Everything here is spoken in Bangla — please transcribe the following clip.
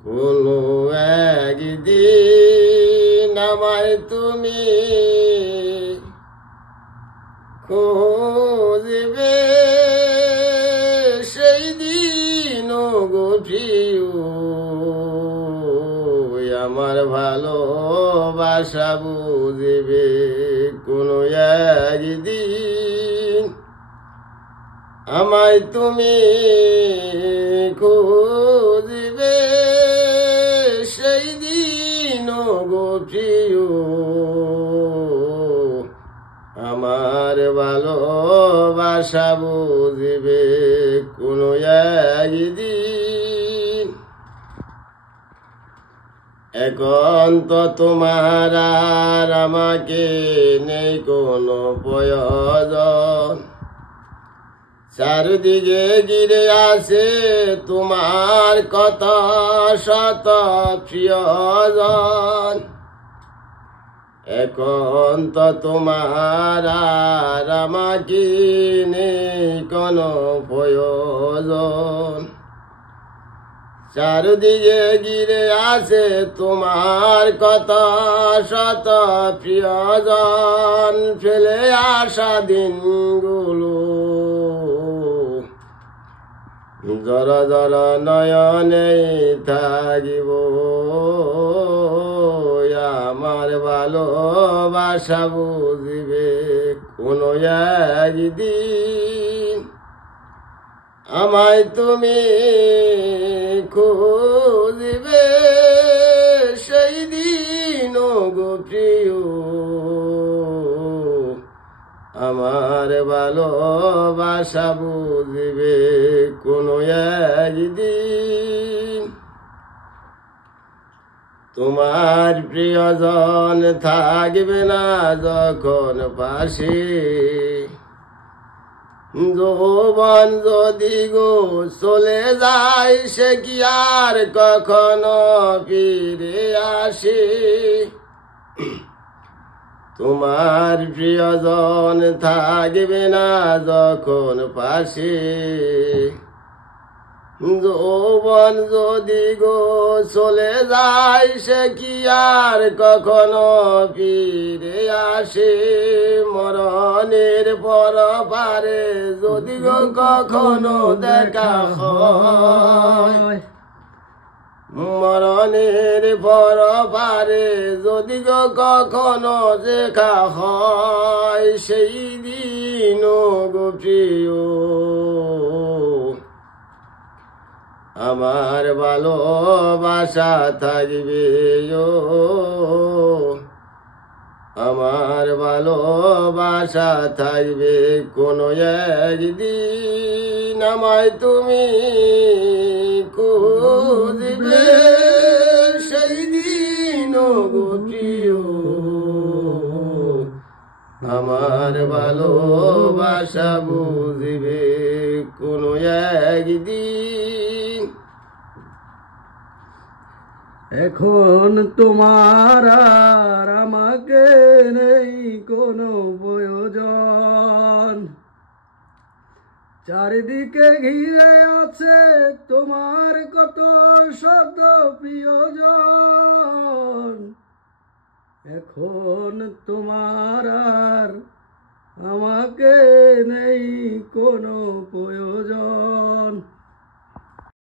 কোনো একদিন আমায় তুমি খুঁজবে, সেই দিন গো প্রিয় আমার ভালোবাসা বুঝবে। কোনো একদিন আমায় তুমি খুঁজবে, সেই দিন গো প্রিয় আমার ভালোবাসা বুঝবে। কোনো একদিন এখন তো তোমার আর আমাকে নেই কোনো প্রয়োজন, চারিদিকে ঘিরে আছে তোমার কত শত প্রিয়জন। এখন তো তোমার আর আমাকে নেই কোনো প্রয়োজন, চারিদিকে ঘিরে আছে তোমার কত শত প্রিয়জন। ফেলে আসা দিনগুলো জর জর নয়নে থাকিব, আমার ভালোবাসা বুঝবে। কোনো একদিন আমায় তুমি খুঁজবে, সেই দিন গো প্রিয় আমার ভালোবাসা বুঝবে। কোনো একদিন তোমার প্রিয়জন থাকবে না যখন পাশে, যৌবন যদি গো চলে যায় সে কি আর কখনো ফিরে আসে। তোমার প্রিয়জন থাকবে না যখন পাশে, যৌবন যদি গো চলে যায় সে কি আর কখনো ফিরে আসে। মরণের পর পারে যদি গো কখনো দেখা হয়, মরণের পর পারে যদি গো কখনো দেখা হয়, সেই দিন গো প্রিয় আমার ভালোবাসা থাকবে। আমার ভালোবাসা থাকবে। কোনো একদিন আমায় তুমি খুঁজবে, সেই দিন গো প্রিয় আমার ভালোবাসা বুঝবে। কোনো একদিন এখন তোমার আর আমাকে নেই কোনো প্রয়োজন, চারিদিকে ঘিরে আছে তোমার কত শত প্রিয়জন। এখন তোমার আর আমাকে নেই কোনো প্রয়োজন।